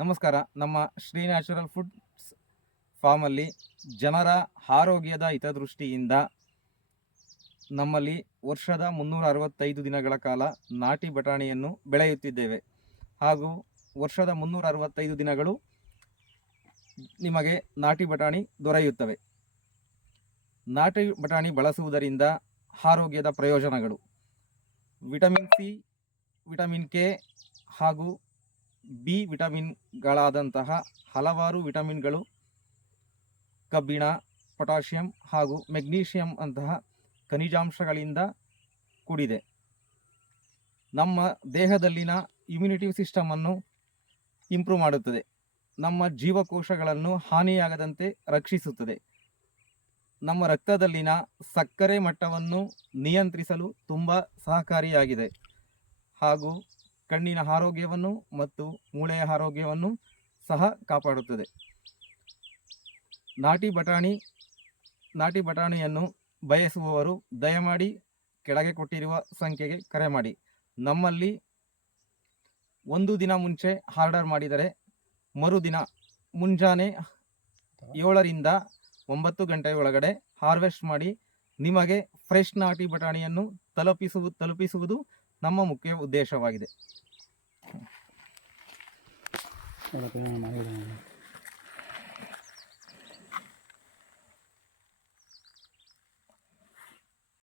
ನಮಸ್ಕಾರ. ನಮ್ಮ Shri natural foods ಫಾರ್ಮಲ್ಲಿ ಜನರ ಆರೋಗ್ಯದ ಹಿತದೃಷ್ಟಿಯಿಂದ ನಮ್ಮಲ್ಲಿ ವರ್ಷದ 365 ದಿನಗಳ ಕಾಲ ನಾಟಿ ಬಟಾಣಿಯನ್ನು ಬೆಳೆಯುತ್ತಿದ್ದೇವೆ. ಹಾಗೂ ವರ್ಷದ 365 ದಿನಗಳು ನಿಮಗೆ ನಾಟಿ ಬಟಾಣಿ ದೊರೆಯುತ್ತವೆ. ನಾಟಿ ಬಟಾಣಿ ಬಳಸುವುದರಿಂದ ಆರೋಗ್ಯದ ಪ್ರಯೋಜನಗಳು: ವಿಟಮಿನ್ ಸಿ, ವಿಟಮಿನ್ ಕೆ ಹಾಗೂ ಬಿ ವಿಟಮಿನ್ಗಳಾದಂತಹ ಹಲವಾರು ವಿಟಮಿನ್ಗಳು, ಕಬ್ಬಿಣ, ಪೊಟ್ಯಾಷಿಯಂ ಹಾಗೂ ಮೆಗ್ನೀಷಿಯಂ ಅಂತಹ ಖನಿಜಾಂಶಗಳಿಂದ ಕೂಡಿದೆ. ನಮ್ಮ ದೇಹದಲ್ಲಿನ ಇಮ್ಯುನಿಟಿ ಸಿಸ್ಟಮನ್ನು ಇಂಪ್ರೂವ್ ಮಾಡುತ್ತದೆ. ನಮ್ಮ ಜೀವಕೋಶಗಳನ್ನು ಹಾನಿಯಾಗದಂತೆ ರಕ್ಷಿಸುತ್ತದೆ. ನಮ್ಮ ರಕ್ತದಲ್ಲಿನ ಸಕ್ಕರೆ ಮಟ್ಟವನ್ನು ನಿಯಂತ್ರಿಸಲು ತುಂಬ ಸಹಕಾರಿಯಾಗಿದೆ. ಹಾಗೂ ಕಣ್ಣಿನ ಆರೋಗ್ಯವನ್ನು ಮತ್ತು ಮೂಳೆಯ ಆರೋಗ್ಯವನ್ನು ಸಹ ಕಾಪಾಡುತ್ತದೆ. ನಾಟಿ ಬಟಾಣಿಯನ್ನು ಬಯಸುವವರು ದಯಮಾಡಿ ಕೆಳಗೆ ಕೊಟ್ಟಿರುವ ಸಂಖ್ಯೆಗೆ ಕರೆ ಮಾಡಿ. ನಮ್ಮಲ್ಲಿ ಒಂದು ದಿನ ಮುಂಚೆ ಆರ್ಡರ್ ಮಾಡಿದರೆ ಮರುದಿನ ಮುಂಜಾನೆ 7ರಿಂದ 9 ಗಂಟೆಯೊಳಗಡೆ ಹಾರ್ವೆಸ್ಟ್ ಮಾಡಿ ನಿಮಗೆ ಫ್ರೆಶ್ ನಾಟಿ ಬಟಾಣಿಯನ್ನು ತಲುಪಿಸುವುದು ನಮ್ಮ ಮುಖ್ಯ ಉದ್ದೇಶವಾಗಿದೆ.